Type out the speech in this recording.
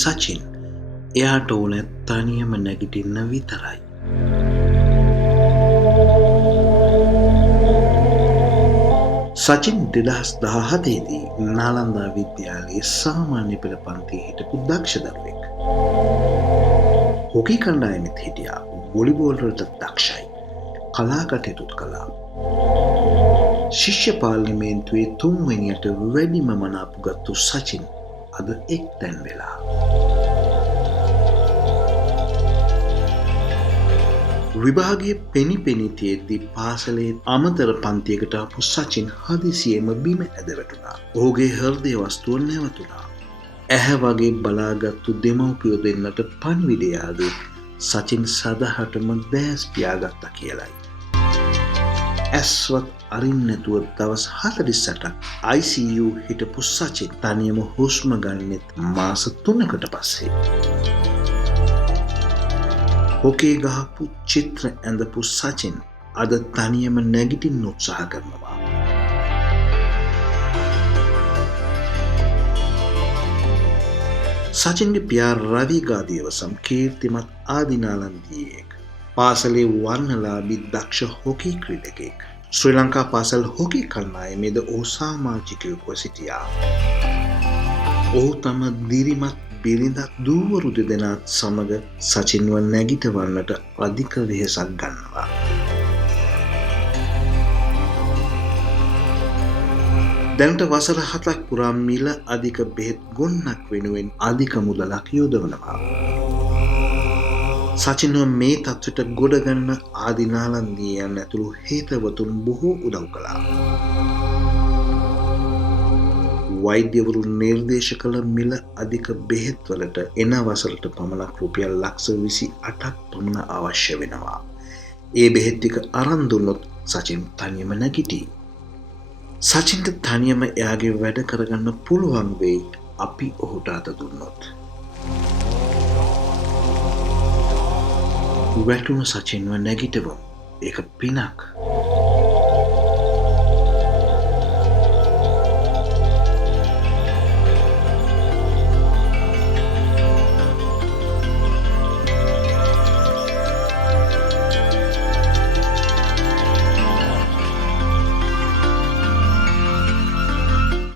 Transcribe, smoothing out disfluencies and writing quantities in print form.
සචින්. එයාට ඕන තනියම නැගිටින්න විතරයි. සචින් 2017 දී නාලන්දා විද්‍යාලයේ සාමාන්‍ය පෙළ පන්තියේ හිටපු දක්ෂ දරුවෙක්. හොකි කණ්ඩායමෙත් හිටියා. වොලිබෝල් වලට දක්ෂයි. කලා කටයුතුත් කළා. ශිෂ්‍ය පාර්ලිමේන්තුවේ 3 වෙනියට වැඩිම මනාපු ගත්තු සචින් අද එක්තැන් වෙලා. විභාගයේ පෙනි තියෙද්දී පාසලේ අමතර පන්තියකට ආපු සචින් හදිසියෙම බිම ඇද වැටුණා. ඔහුගේ හෘදය වස්තුව නැවතුණා. ඇහැ වගේ බලාගත්තු දෙමව්පියෝ දෙන්නට පණිවිඩය ආදී සචින් සදහටම දැස් පියාගත්තා කියලයි. ඇස්වත් අරින්න නැතුව දවස් 48ක් ICU හිටපු සචින් තනියම හුස්ම ගන්නෙත් මාස 3කට පස්සේ. හොකේ ගහපු චිත්‍ර ඇඳපු සචින් අද තනියම නැගිටින්න උත්සාහ කරනවා. සචින්ගේ පියා රවි ගාදියවසම් කීර්තිමත් ආදිනාලන්දියෙක්. පාසලේ වර්ණලාභී දක්ෂ හොකි ක්‍රීඩකයෙක්. ශ්‍රී ලංකා පාසල් හොකි කණ්ඩායමේද ඔහු සාමාජිකයෙකුව සිටියා. ඔහු තම දිරිමත් බිරිඳක් දූවරු දෙදෙනාත් සමග සචින්ව නැගිටවන්නට අධික වෙහෙසක් ගන්නවා. දැනට වසර 7ක් පුරා මිල අධික බෙහෙත් ගොන්නක් වෙනුවෙන් අධික මුදලක් යොදවනවා. සචින්ව මේ තත්ත්වයට ගොඩ ගන්න ආදිනාලන්දියන් ඇතුළු හේතවතුන් බොහෝ උදව් කළා. වෛද්‍යවරු නිර්දේශ කළ මිල අධික බෙහෙත් වලට එන වසරට පමණක් රුපියල් ලක්ෂ 28ක් පමණ අවශ්‍ය වෙනවා. ඒ බෙහෙත් ටික අරන් දුන්නොත් සචින් තනියම නැගිටී. සචින්ට තනියම එයාගේ වැඩ කරගන්න පුළුවන් වෙයි අපි ඔහුට අත දුන්නොත්. වැටුණු සචින්ව නැගිටවමු. ඒක පිනක්.